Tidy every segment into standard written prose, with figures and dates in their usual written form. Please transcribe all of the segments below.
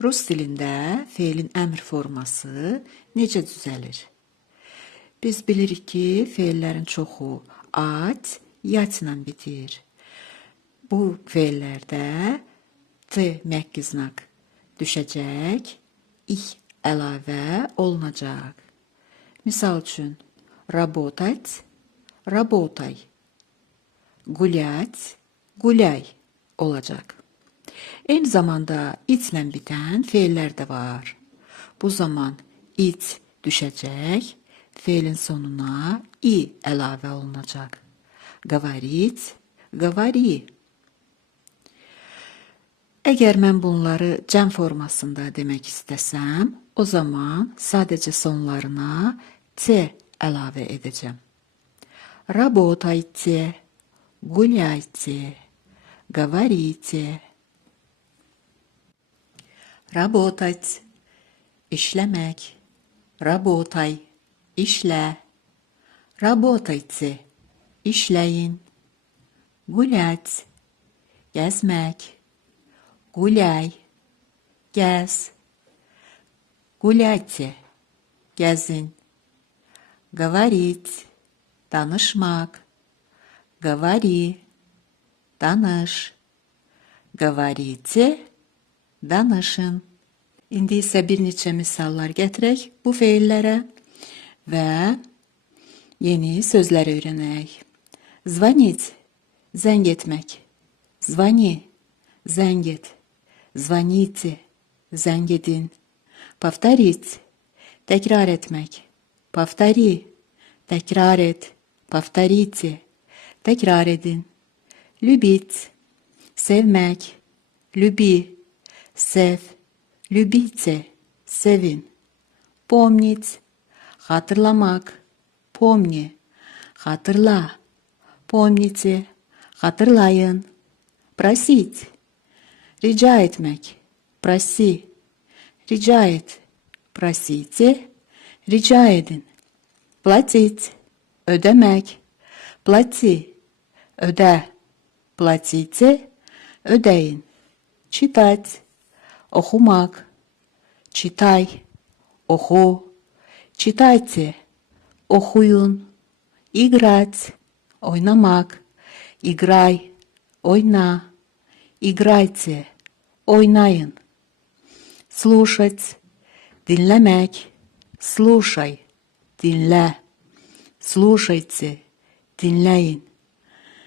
Rus dilində feilin əmr forması necə düzəlir? Biz bilirik ki, feillərin çoxu at, yat ilə bitir. Bu feillərdə t məkkis znak düşəcək, ih əlavə olunacaq. Misal üçün, работать, работай, гулять, гуляй olacaq. Eyni zamanda itlə bitən feillər də var. Bu zaman it düşəcək, feilin sonuna i əlavə olunacaq. Говорить, говори. Əgər mən bunları cəm formasında demək istəsəm, o zaman sadəcə sonlarına t əlavə edəcəm. Работайте, гуляйте, говорите. Работать, işləmək. Работай, işlə. Работайте, işləyin. Гулять, gəzmək. Гуляй, gəz. Гуляйте, gəzin. Говорить, danışmaq. Говори, danış. Говорите, danışın. İndi isə bir neçə misallar gətirək bu feillərə və yeni sözlər öyrənək. Звонить, zəng etmək. Звони, zəng et. Звоните, zəng edin. Повторить, təkrar etmək. Повтори, təkrar et. Повторите, təkrar edin. Любить, sevmək. Люби, sev. Любите, sevin. Помнить, hatırlamak. Помни, hatırla. Помните, hatırlayın. Просить, rica etmek. Проси, rica et. Просите, rica edin. Платить, ödemek. Плати, öde. Платите, ödeyin. Читать, okumak. Читай, oku. Читайте, okuyun. Играть, oynamak. Играй, oyna. Играйте, oynayın. Слушать, dinlemek. Слушай, dinle. Слушайте, dinleyin.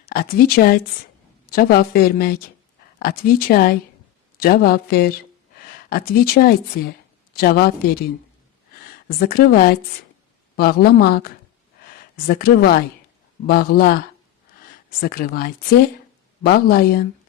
Отвечать, cevap vermek. Отвечай, cevap ver. Отвечайте, cevap verin. Закрывать, bağlamak. Закрывай, bağla. Закрывайте, bağlayın.